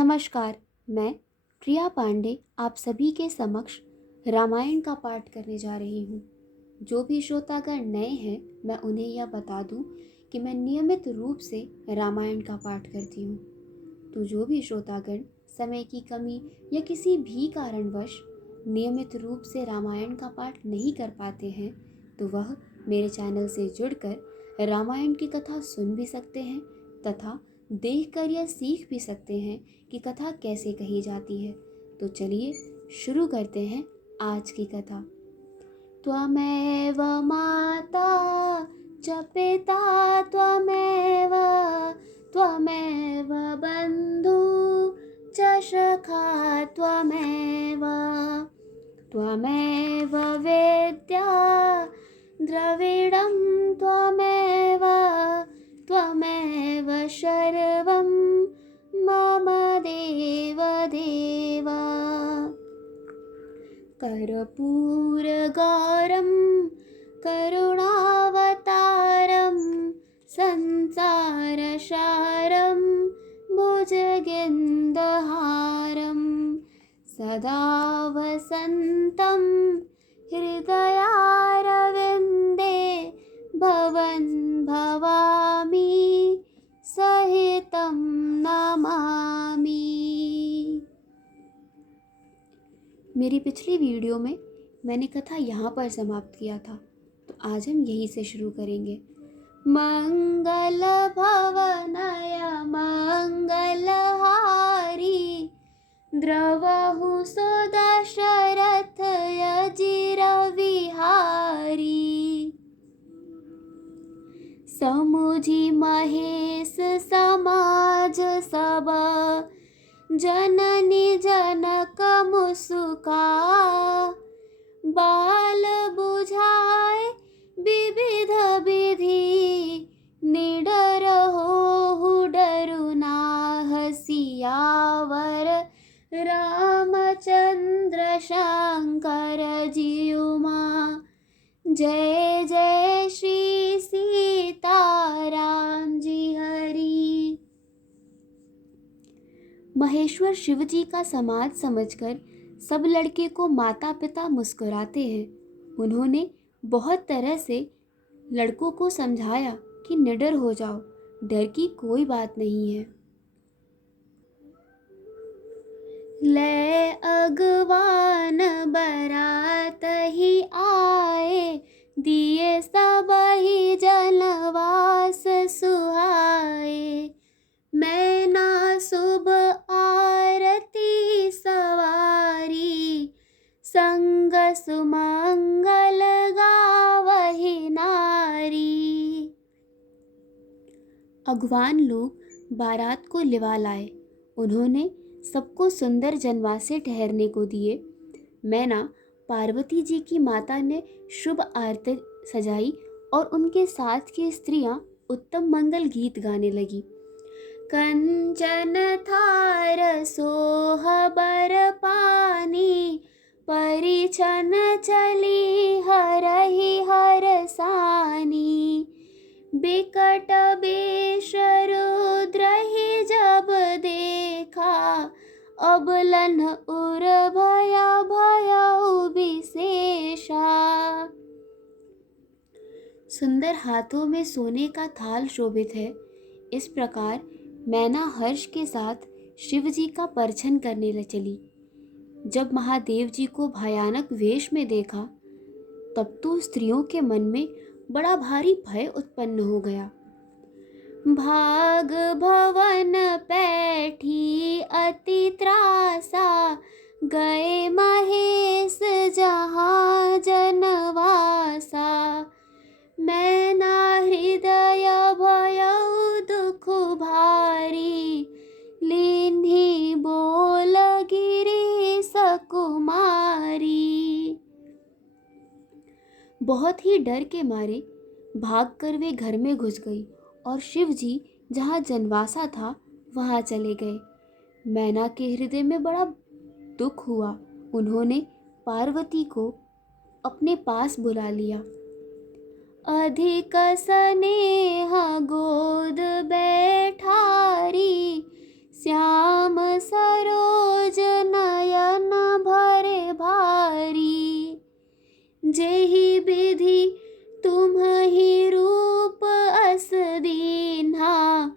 नमस्कार। मैं प्रिया पांडे आप सभी के समक्ष रामायण का पाठ करने जा रही हूँ। जो भी श्रोतागण नए हैं, मैं उन्हें यह बता दूँ कि मैं नियमित रूप से रामायण का पाठ करती हूँ। तो जो भी श्रोतागण समय की कमी या किसी भी कारणवश नियमित रूप से रामायण का पाठ नहीं कर पाते हैं, तो वह मेरे चैनल से जुड़कर रामायण की कथा सुन भी सकते हैं तथा देखकर यह सीख भी सकते हैं कि कथा कैसे कही जाती है। तो चलिए शुरू करते हैं आज की कथा। त्वमेव माता च पिता त्वमेव त्वमेव बन्धु च सखा त्वमेव त्वमेव वेद्या द्रविडं त्वमेव त्वमेव सर्वं मम देव देव। कर्पूरगौरं करुणावतारं संसारसारं भुजगेन्दुहारं सदा वसन्तं हृदयारविन्दे भवन् भवामि सहितं नमामि। मेरी पिछली वीडियो में मैंने कथा यहाँ पर समाप्त किया था, तो आज हम यहीं से शुरू करेंगे। मंगल भवनय मंगलहारी द्रवहु सुदशरथ अजिर विहारी। समुझि महेश समाज सब जननी जनक मुस्का। बाल बुझाए विविध विधि निडर होहु डरु नाहि। सियावर रामचंद्र शंकर जीउमा जय जय श्री सीताराम जी हरि। महेश्वर शिवजी का समाज समझकर सब लड़के को माता पिता मुस्कुराते हैं। उन्होंने बहुत तरह से लड़कों को समझाया कि निडर हो जाओ, डर की कोई बात नहीं है। ले अगवान बरात ही आए दिए सबहि जनवास सुहाए। मैना शुभ आरती सवारी संग सुमंगल गावहि नारी। अगवान लोग बारात को लिवा लाए। उन्होंने सबको सुंदर जनवासे ठहरने को दिए। मैना पार्वती जी की माता ने शुभ आरती सजाई और उनके साथ की स्त्रियां उत्तम मंगल गीत गाने लगी। कंचन थार सोहबर पानी परिछन चली हरहि हरसानी। बिकट बेश रुद्रहि जब देखा अबलन उर भया भयउ विशेषा। सुंदर हाथों में सोने का थाल शोभित है। इस प्रकार मैना हर्ष के साथ शिव जी का परछन करने चली। जब महादेव जी को भयानक वेश में देखा, तब तो स्त्रियों के मन में बड़ा भारी भय उत्पन्न हो गया। भाग भवन पैठी अति त्रासा गए महेश जहाँ जनवासा। मैना हृदय भयउ दुख भारी लीन्ही बोल गिरी सकुमारी। बहुत ही डर के मारे भागकर वे घर में घुस गई और शिव जी जहाँ जनवासा था वहाँ चले गए। मैना के हृदय में बड़ा दुख हुआ। उन्होंने पार्वती को अपने पास बुला लिया। अधिक स्नेह गोद बैठारी श्याम सरोज नयन भरे भारी। जेहि विधि तुम्हि रूप अस दीन्हा,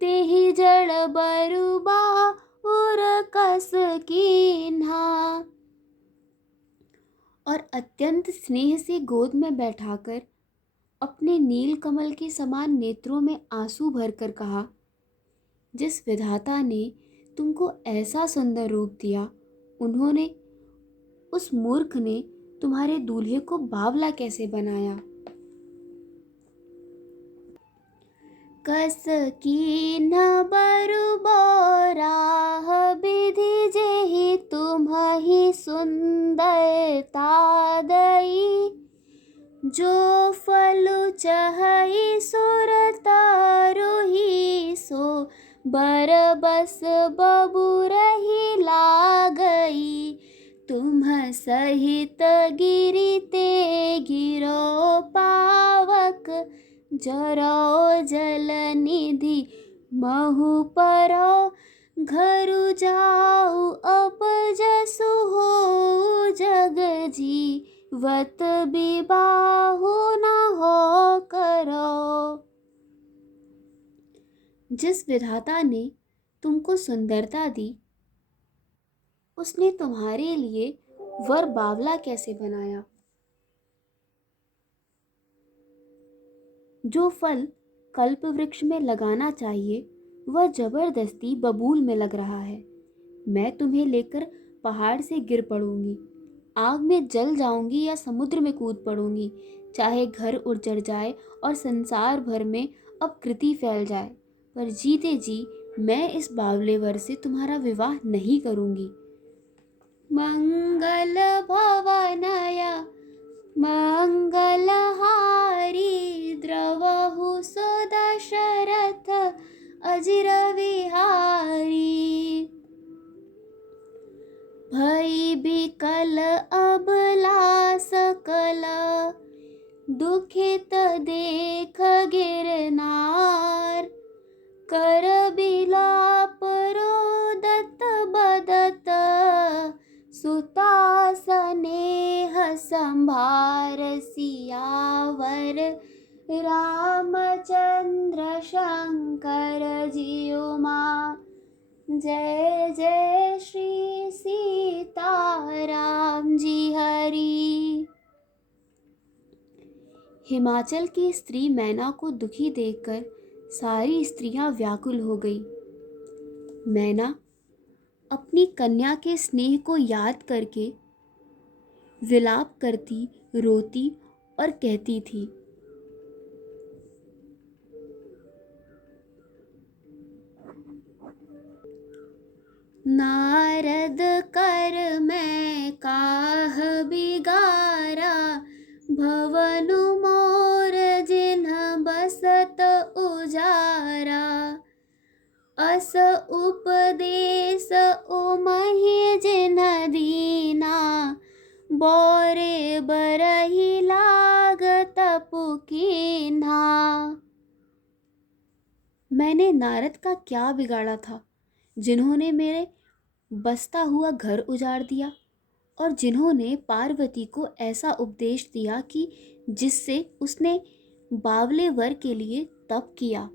तेहि जड़ बरु बाहुर कस कीन्हा। और अत्यंत स्नेह से गोद में बैठाकर अपने नील कमल के समान नेत्रों में आंसू भरकर कहा, जिस विधाता ने तुमको ऐसा सुंदर रूप दिया, उन्होंने, उस मूर्ख ने तुम्हारे दूल्हे को बावला कैसे बनाया। कस कीन्ह बरु बोराह, विधि जेहि तुम्हि सुंदरता दई। जो फल चहई सुर तारुहि, सो बर बस बबूरहि लागई। तुम सहित गिरि ते गिरो पावक, जरो जल निधि महु परो। घरु जाऊ अपजसु हो, जग जीवत बिबाहु न हो करो। जिस विधाता ने तुमको सुंदरता दी, उसने तुम्हारे लिए वर बावला कैसे बनाया। जो फल कल्प वृक्ष में लगाना चाहिए, वह जबरदस्ती बबूल में लग रहा है। मैं तुम्हें लेकर पहाड़ से गिर पड़ूंगी, आग में जल जाऊंगी या समुद्र में कूद पड़ूंगी, चाहे घर उजड़ जाए और संसार भर में अपकृति फैल जाए, पर जीते जी मैं इस बावले वर से तुम्हारा विवाह नहीं करूंगी। मंगल भवनय मंगलहारी, द्रवहु सो दशरथ अजिर विहारी। भई बिकल अबला सकल, दुखित देख गिरनार। कर बिलाप रोदत बदत, सुता स्नेह संभार। सियावर रामचंद्र शंकर जियु मां, जय जय श्री सीताराम जी हरि। हिमाचल की स्त्री मैना को दुखी देखकर सारी स्त्रियां व्याकुल हो गई। मैना अपनी कन्या के स्नेह को याद करके विलाप करती, रोती और कहती थी, नारद कर मैं काह बिगारा, भवनु मोर जिन्ह बसत उजारा। अस उपदेश ओमहि जिन्ह दीना, बोरे बरहि लागत पुकीन्हा। मैंने नारद का क्या बिगाड़ा था, जिन्होंने मेरे बसता हुआ घर उजाड़ दिया, और जिन्होंने पार्वती को ऐसा उपदेश दिया कि जिससे उसने बावले वर के लिए तप किया।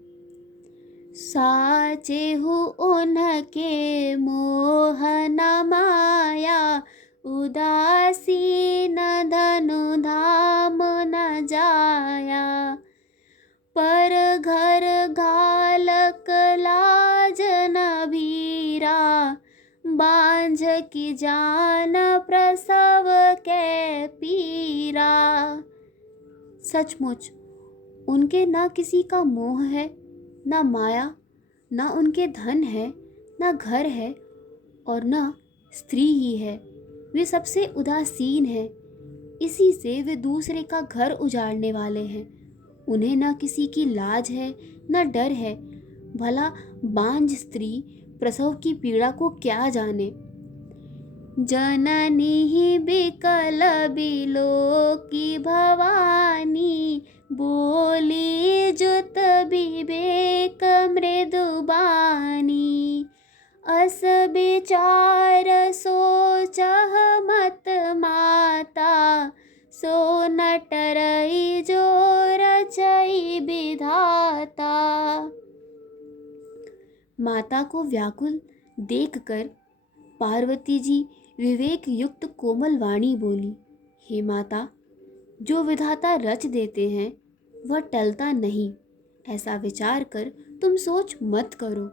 साचेहु उनके मोह न माया, उदासीन धनु धाम न जाया। पर घर घालक लाज न भीरा, बांझ की जान प्रसव के पीरा। सचमुच उनके ना किसी का मोह है, ना माया, ना उनके धन है, ना घर है, और ना स्त्री ही है। वे सबसे उदासीन हैं, इसी से वे दूसरे का घर उजाड़ने वाले हैं। उन्हें ना किसी की लाज है, ना डर है। भला बांझ स्त्री प्रसव की पीड़ा को क्या जाने। जननी ही बिकल बिलो की भवानी, बोली जुत विवेक मृदुबानी। अस विचार सोचह मत माता, सो न टरई जो रचई विधाता। माता को व्याकुल देखकर पार्वती जी विवेक युक्त कोमल वाणी बोली, हे माता, जो विधाता रच देते हैं वह टलता नहीं, ऐसा विचार कर तुम सोच मत करो।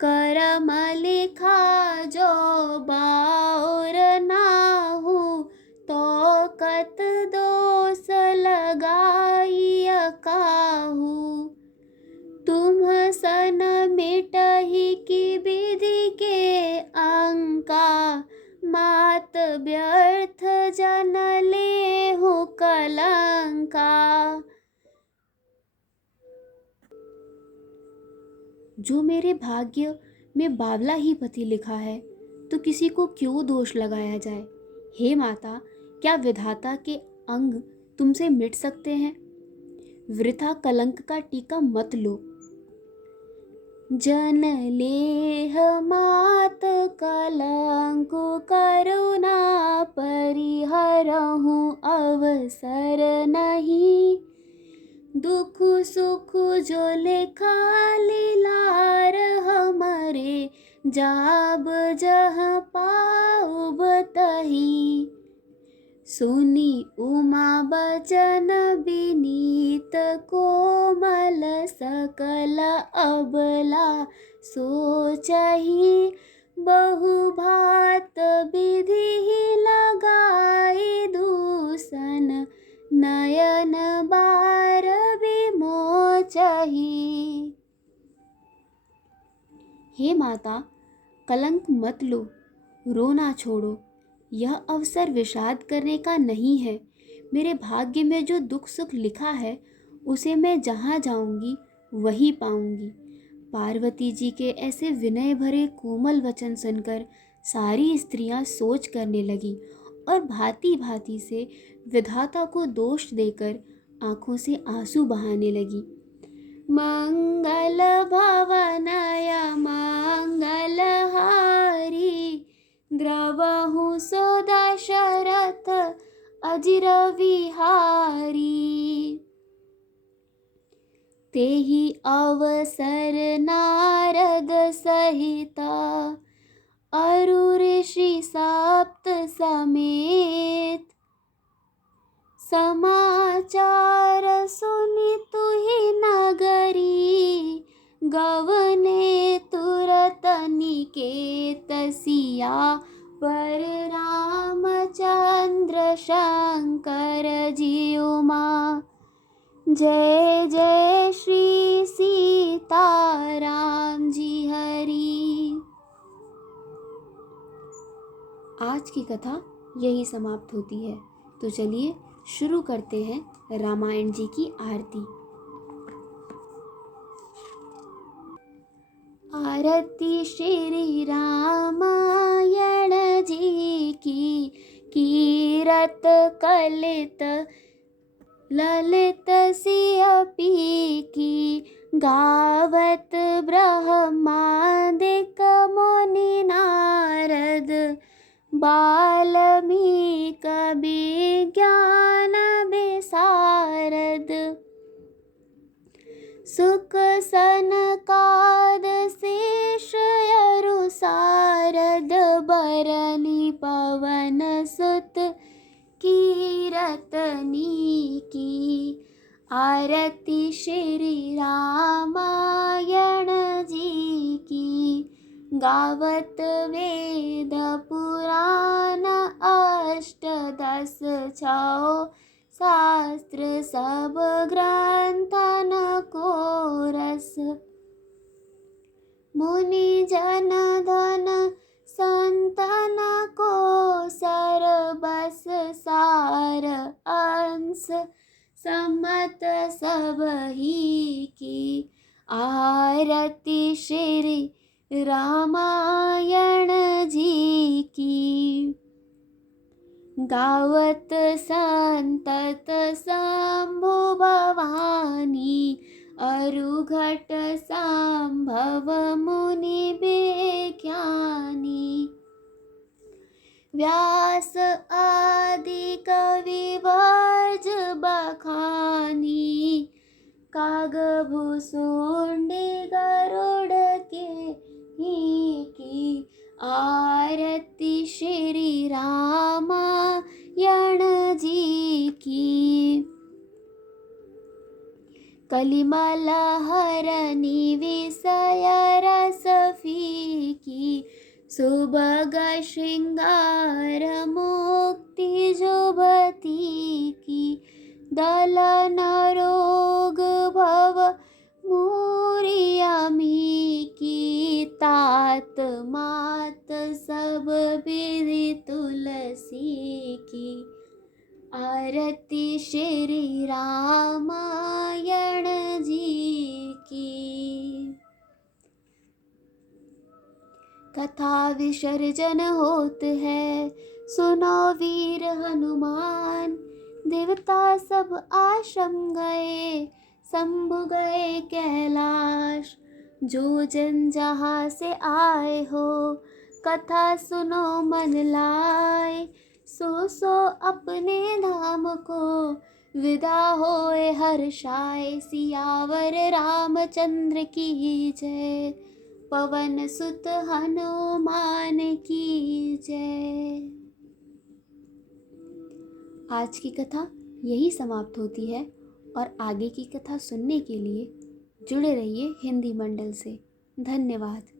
करम लिखा जो बाउर नाहु, तो कत दोष लगाई काहू। तुम सन मिटहि की विधि के अंका, मात व्यर्थ जन लेहु कलंका। जो मेरे भाग्य में बावला ही पति लिखा है, तो किसी को क्यों दोष लगाया जाए। हे माता, क्या विधाता के अंग तुमसे मिट सकते हैं? वृथा कलंक का टीका मत लो। जन लेह मात कलंक करुणा, परिहरहु अवसर नहीं। दुख सुख जो लेखा लीलार हमरे, जाब जहाँ पाउब तही। सुनी उमा बचन विनीत कोमल, सकल अबला सोचहि। बहुभात विधि लगाई दूषण, नयन बार विमोचहि। हे माता, कलंक मत लो, रोना छोड़ो। यह अवसर विषाद करने का नहीं है। मेरे भाग्य में जो दुख सुख लिखा है, उसे मैं जहाँ जाऊंगी वही पाऊंगी। पार्वती जी के ऐसे विनय भरे कोमल वचन सुनकर सारी स्त्रियां सोच करने लगी और भांति भांति से विधाता को दोष देकर आंखों से आंसू बहाने लगी। मंगल भवनय मंगल हारी, द्रवहु सो दशरथ अजिर विहारी। तेहि अवसर नारद सहिता, अरु ऋषि सप्त समेत। समाचार सुनि तुहि नगरी, गवने तुरत निकेत सिया। पर रामचंद्र शंकर जी उमा, जय जय श्री सीताराम जी हरि। आज की कथा यही समाप्त होती है। तो चलिए शुरू करते हैं रामायण जी की आरती। आरती श्री रामायण जी की, कीरत कलित ललित सियपी की। गावत ब्रह्मादिक मुनि नारद, बाल्मीक विज्ञान विशारद। सुक सनकाद शेष अरु सारद, बरनी पवन सुत कीरतनी की। आरती श्री रामायण जी की, गावत वेद पुराण अष्टदश छौ। शास्त्र सब ग्रंथन को रस, मुनि जन धन संतन को सरबस सार। अंश सम्मत सब ही की। आरती श्री रामायण जी की, गावत संतत शंभु भवानी। अरुघट सांभव मुनि विज्ञानी, व्यास आदि कवि वर्ज बखानी, काग भुसुंडी गरुड़ के ही की, आरती श्री रामायण जी की। कलिमल हरनि विषय रस फीकी, सुभग श्रृंगार मुक्ति जुबती की, दलन रोग भव मूरियमी की, तात मात सब विधि तुलसी की, आरती श्री रामायण जी की। कथा विसर्जन होत है, सुनो वीर हनुमान, देवता सब आश्रम गए, शंभु गए कैलाश, जो जन जहाँ से आए हो, कथा सुनो मन लाए, सो अपने धाम को विदा होए हर्षाए, सियावर रामचंद्र की जय, पवन सुत हनुमान की जय। आज की कथा यही समाप्त होती है और आगे की कथा सुनने के लिए जुड़े रहिए हिंदी मंडल से। धन्यवाद।